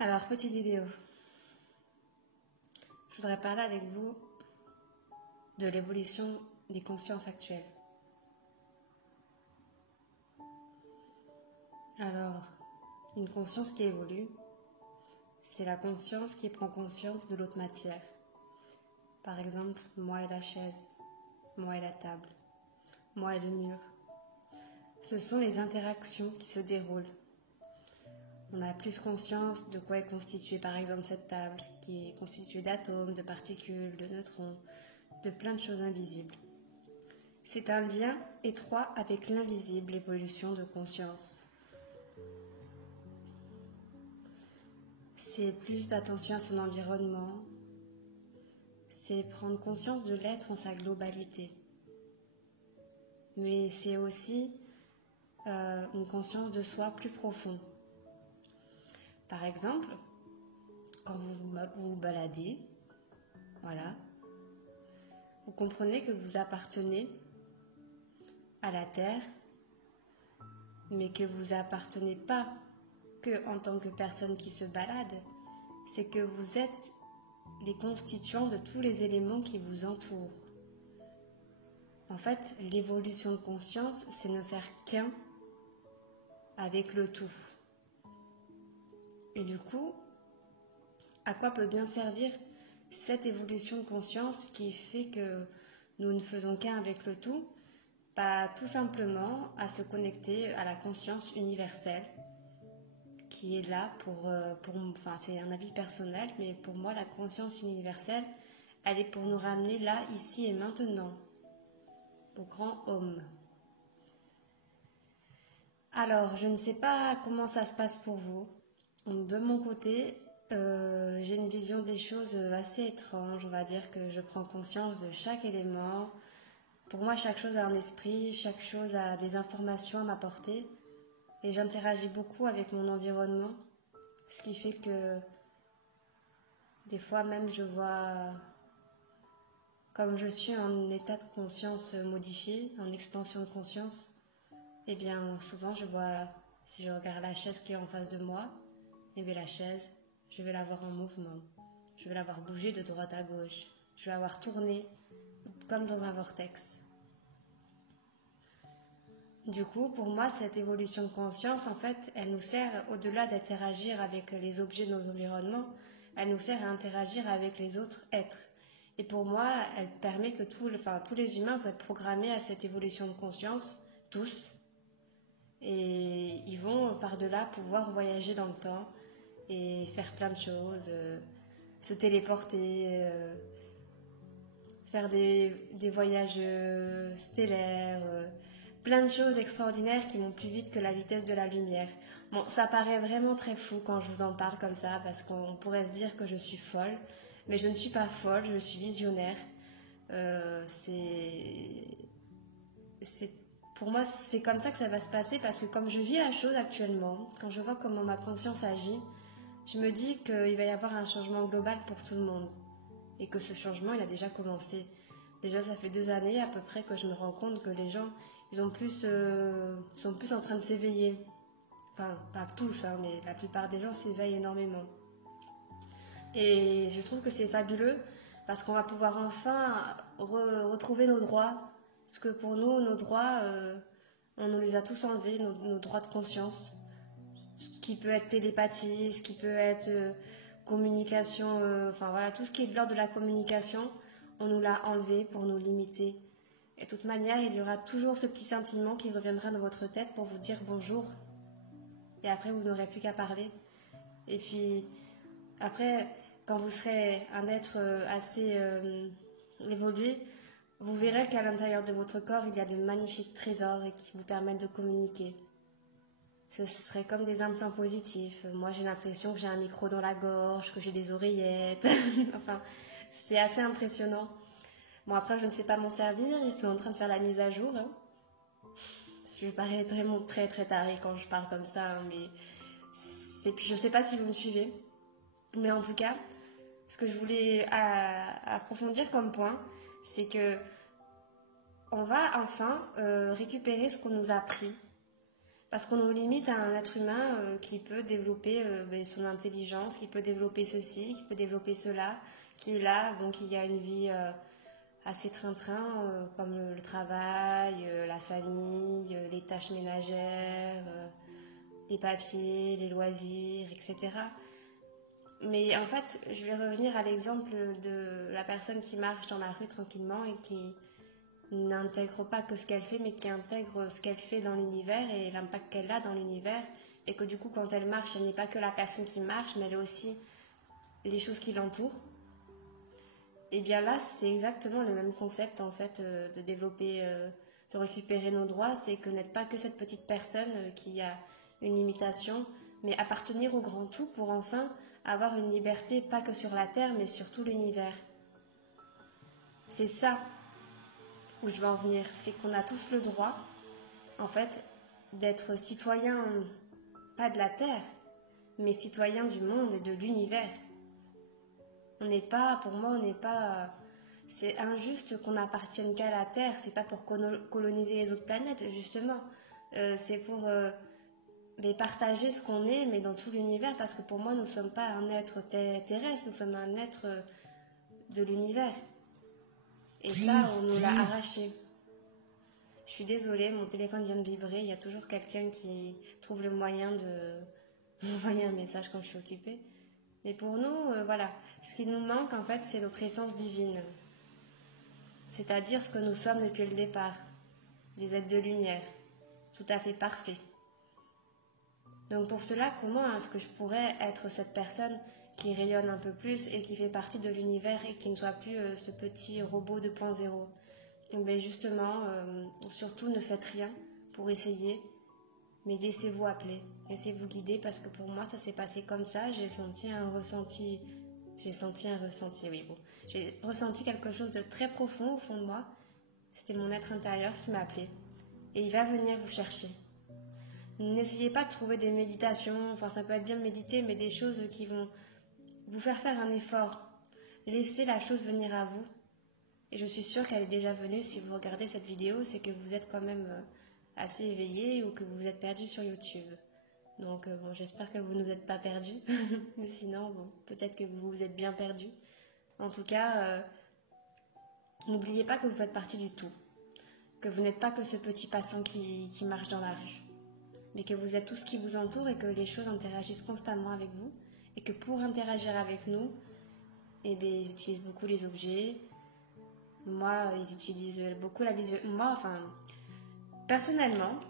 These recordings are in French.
Alors, petite vidéo. Je voudrais parler avec vous de l'évolution des consciences actuelles. Alors, une conscience qui évolue, c'est la conscience qui prend conscience de l'autre matière. Par exemple, moi et la chaise, moi et la table, moi et le mur. Ce sont les interactions qui se déroulent. On a plus conscience de quoi est constituée par exemple cette table, qui est constituée d'atomes, de particules, de neutrons, de plein de choses invisibles. C'est un lien étroit avec l'invisible évolution de conscience. C'est plus d'attention à son environnement, c'est prendre conscience de l'être en sa globalité. Mais c'est aussi une conscience de soi plus profonde. Par exemple, quand vous vous baladez, voilà, vous comprenez que vous appartenez à la Terre, mais que vous appartenez pas que en tant que personne qui se balade, c'est que vous êtes les constituants de tous les éléments qui vous entourent. En fait, l'évolution de conscience, c'est ne faire qu'un avec le tout. Et du coup, à quoi peut bien servir cette évolution de conscience qui fait que nous ne faisons qu'un avec le tout? Tout simplement à se connecter à la conscience universelle qui est là c'est un avis personnel, mais pour moi la conscience universelle, elle est pour nous ramener là, ici et maintenant, au grand homme. Alors, je ne sais pas comment ça se passe pour vous. De mon côté, j'ai une vision des choses assez étrange. On va dire que je prends conscience de chaque élément. Pour moi, chaque chose a un esprit, chaque chose a des informations à m'apporter. Et j'interagis beaucoup avec mon environnement. Ce qui fait que des fois même je vois, comme je suis en état de conscience modifié, en expansion de conscience, et bien souvent je vois, si je regarde la chaise qui est en face de moi, et bien la chaise, je vais la voir en mouvement. Je vais la voir bouger de droite à gauche. Je vais la voir tourner comme dans un vortex. Du coup, pour moi, cette évolution de conscience, en fait, elle nous sert, au-delà d'interagir avec les objets de notre environnement, elle nous sert à interagir avec les autres êtres. Et pour moi, elle permet que tous les humains vont être programmés à cette évolution de conscience, tous. Et ils vont, par-delà, pouvoir voyager dans le temps et faire plein de choses, se téléporter, faire des voyages stellaires, plein de choses extraordinaires qui vont plus vite que la vitesse de la lumière. Bon, ça paraît vraiment très fou quand je vous en parle comme ça, parce qu'on pourrait se dire que je suis folle, mais je ne suis pas folle, je suis visionnaire. Pour moi, c'est comme ça que ça va se passer, parce que comme je vis la chose actuellement, quand je vois comment ma conscience agit, je me dis qu'il va y avoir un changement global pour tout le monde. Et que ce changement, il a déjà commencé. Déjà, ça fait 2 années à peu près que je me rends compte que les gens, ils sont plus en train de s'éveiller. Enfin, pas tous, hein, mais la plupart des gens s'éveillent énormément. Et je trouve que c'est fabuleux parce qu'on va pouvoir enfin retrouver nos droits. Parce que pour nous, nos droits, on nous les a tous enlevés, nos droits de conscience. Ce qui peut être télépathie, ce qui peut être communication, tout ce qui est de l'ordre de la communication, on nous l'a enlevé pour nous limiter. Et de toute manière, il y aura toujours ce petit sentiment qui reviendra dans votre tête pour vous dire bonjour. Et après, vous n'aurez plus qu'à parler. Et puis, après, quand vous serez un être assez évolué, vous verrez qu'à l'intérieur de votre corps, il y a de magnifiques trésors et qui vous permettent de communiquer. Ce serait comme des implants positifs. Moi, j'ai l'impression que j'ai un micro dans la gorge, que j'ai des oreillettes. Enfin, c'est assez impressionnant. Bon, après, je ne sais pas m'en servir. Ils sont en train de faire la mise à jour. Hein. Je parais vraiment très, très tarée quand je parle comme ça. Hein, mais puis, je ne sais pas si vous me suivez. Mais en tout cas, ce que je voulais approfondir comme point, c'est que on va enfin récupérer ce qu'on nous a pris. Parce qu'on nous limite à un être humain qui peut développer son intelligence, qui peut développer ceci, qui peut développer cela, qui est là, bon, qui a une vie assez train-train, comme le travail, la famille, les tâches ménagères, les papiers, les loisirs, etc. Mais en fait, je vais revenir à l'exemple de la personne qui marche dans la rue tranquillement et qui n'intègre pas que ce qu'elle fait, mais qui intègre ce qu'elle fait dans l'univers et l'impact qu'elle a dans l'univers. Et que du coup, quand elle marche, elle n'est pas que la personne qui marche, mais elle est aussi les choses qui l'entourent. Et bien là, c'est exactement le même concept en fait de développer, de récupérer nos droits. C'est que n'être pas que cette petite personne qui a une limitation, mais appartenir au grand tout pour enfin avoir une liberté, pas que sur la Terre, mais sur tout l'univers. C'est ça où je veux en venir, c'est qu'on a tous le droit, en fait, d'être citoyen, pas de la Terre, mais citoyen du monde et de l'univers. On n'est pas, pour moi, on n'est pas... C'est injuste qu'on n'appartienne qu'à la Terre, c'est pas pour coloniser les autres planètes, justement. C'est pour partager ce qu'on est, mais dans tout l'univers, parce que pour moi, nous ne sommes pas un être terrestre, nous sommes un être de l'univers. Et ça, on nous l'a arraché. Je suis désolée, mon téléphone vient de vibrer. Il y a toujours quelqu'un qui trouve le moyen de m'envoyer un message quand je suis occupée. Mais pour nous, voilà. Ce qui nous manque, en fait, c'est notre essence divine. C'est-à-dire ce que nous sommes depuis le départ. Des êtres de lumière. Tout à fait parfaits. Donc pour cela, comment est-ce que je pourrais être cette personne qui rayonne un peu plus et qui fait partie de l'univers et qui ne soit plus ce petit robot 2.0 ? Ben justement, surtout ne faites rien pour essayer, mais laissez-vous appeler, laissez-vous guider, parce que pour moi ça s'est passé comme ça. J'ai senti un ressenti, oui bon, j'ai ressenti quelque chose de très profond au fond de moi. C'était mon être intérieur qui m'a appelé et il va venir vous chercher. N'essayez pas de trouver des méditations, enfin ça peut être bien de méditer, mais des choses qui vont vous faire un effort. Laissez la chose venir à vous. Et je suis sûre qu'elle est déjà venue. Si vous regardez cette vidéo, c'est que vous êtes quand même assez éveillé ou que vous vous êtes perdu sur YouTube. Donc bon, j'espère que vous ne vous êtes pas perdu. Mais sinon, bon, peut-être que vous vous êtes bien perdu. En tout cas, n'oubliez pas que vous faites partie du tout. Que vous n'êtes pas que ce petit passant qui marche dans la rue. Mais que vous êtes tout ce qui vous entoure et que les choses interagissent constamment avec vous. Et que pour interagir avec nous, eh bien, ils utilisent beaucoup les objets. Moi, ils utilisent beaucoup la visualisation. Moi, enfin, personnellement,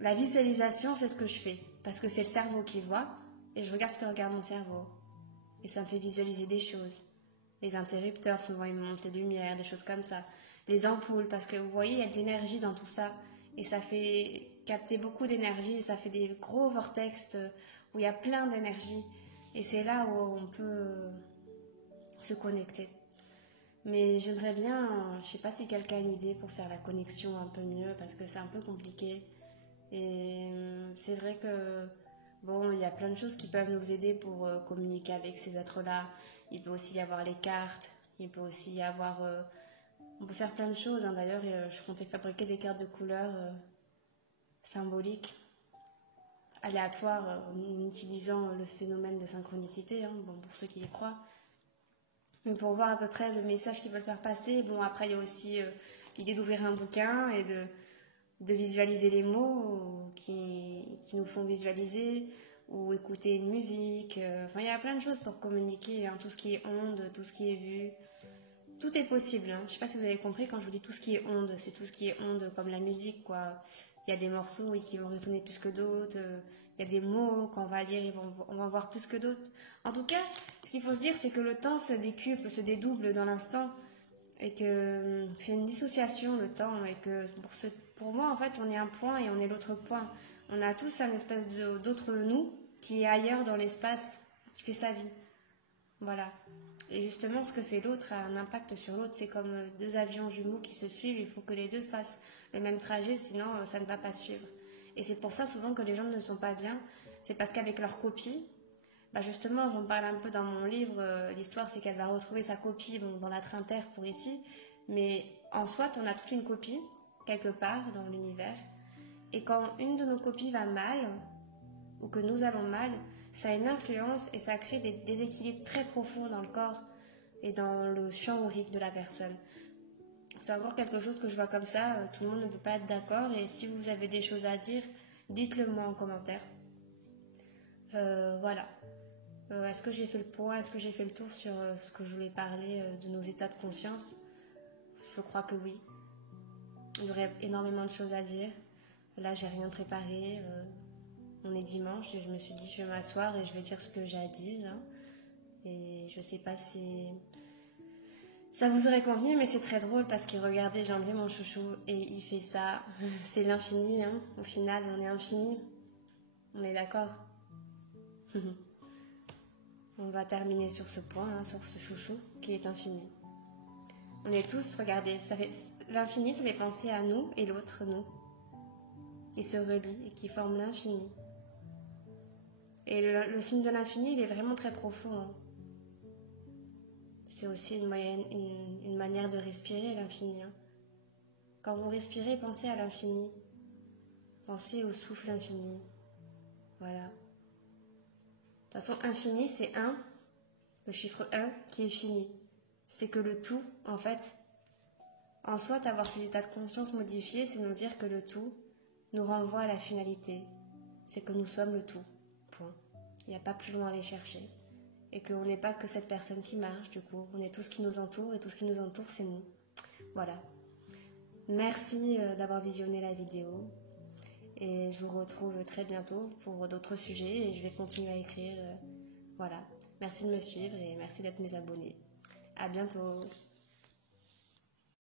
la visualisation, c'est ce que je fais. Parce que c'est le cerveau qui voit, et je regarde ce que regarde mon cerveau. Et ça me fait visualiser des choses. Les interrupteurs, souvent, ils montent les lumières, des choses comme ça. Les ampoules, parce que vous voyez, il y a de l'énergie dans tout ça. Et ça fait capter beaucoup d'énergie, ça fait des gros vortex où il y a plein d'énergie. Et c'est là où on peut se connecter. Mais j'aimerais bien, je sais pas si quelqu'un a une idée pour faire la connexion un peu mieux, parce que c'est un peu compliqué. Et c'est vrai que, bon, il y a plein de choses qui peuvent nous aider pour communiquer avec ces êtres-là. Il peut aussi y avoir les cartes, il peut aussi y avoir... on peut faire plein de choses, hein. D'ailleurs, je comptais fabriquer des cartes de couleurs symboliques, aléatoires, en utilisant le phénomène de synchronicité, hein, bon, pour ceux qui y croient. Mais pour voir à peu près le message qu'ils veulent faire passer. Bon, après, il y a aussi l'idée d'ouvrir un bouquin et de visualiser les mots qui nous font visualiser, ou écouter une musique. Enfin, il y a plein de choses pour communiquer, hein, tout ce qui est onde, tout ce qui est vu. Tout est possible, hein. Je ne sais pas si vous avez compris quand je vous dis tout ce qui est onde, c'est tout ce qui est onde comme la musique, quoi. Il y a des morceaux qui vont résonner plus que d'autres. Il y a des mots qu'on va lire, on va en voir plus que d'autres. En tout cas, ce qu'il faut se dire, c'est que le temps se décuple, se dédouble dans l'instant. Et que c'est une dissociation, le temps. Et que pour moi, en fait, on est un point et on est l'autre point. On a tous un espèce d'autre nous qui est ailleurs dans l'espace, qui fait sa vie. Voilà. Et justement, ce que fait l'autre a un impact sur l'autre. C'est comme deux avions jumeaux qui se suivent. Il faut que les deux fassent le même trajet, sinon ça ne va pas suivre. Et c'est pour ça souvent que les gens ne sont pas bien. C'est parce qu'avec leur copie, justement, j'en parle un peu dans mon livre. L'histoire, c'est qu'elle va retrouver sa copie dans la Trinterre pour ici. Mais en soit, on a toute une copie, quelque part dans l'univers. Et quand une de nos copies va mal, ou que nous allons mal, ça a une influence et ça crée des déséquilibres très profonds dans le corps et dans le champ aurique de la personne. C'est encore quelque chose que je vois comme ça, tout le monde ne peut pas être d'accord, et si vous avez des choses à dire, dites-le moi en commentaire. Voilà. Est-ce que j'ai fait le point, est-ce que j'ai fait le tour sur ce que je voulais parler de nos états de conscience? Je crois que oui. Il y aurait énormément de choses à dire. Là, j'ai rien préparé. On est dimanche et je me suis dit je vais m'asseoir et je vais dire ce que j'ai à dire. Hein. Et je sais pas si ça vous aurait convenu, mais c'est très drôle parce que regardez, j'ai enlevé mon chouchou et il fait ça. C'est l'infini. Hein. Au final, on est infini. On est d'accord. On va terminer sur ce point, hein, sur ce chouchou qui est infini. On est tous, regardez, l'infini, ça fait penser à nous et l'autre nous, qui se relient et qui forment l'infini. Et le signe de l'infini, il est vraiment très profond. Hein. C'est aussi une manière de respirer l'infini. Hein. Quand vous respirez, pensez à l'infini. Pensez au souffle infini. Voilà. De toute façon, infini, c'est 1, le chiffre 1 qui est fini. C'est que le tout, en fait, en soi, avoir ces états de conscience modifiés, c'est nous dire que le tout nous renvoie à la finalité. C'est que nous sommes le tout. Point. Il n'y a pas plus loin à aller chercher. Et qu'on n'est pas que cette personne qui marche, du coup. On est tout ce qui nous entoure, et tout ce qui nous entoure, c'est nous. Voilà. Merci d'avoir visionné la vidéo. Et je vous retrouve très bientôt pour d'autres sujets et je vais continuer à écrire. Voilà. Merci de me suivre et merci d'être mes abonnés. À bientôt.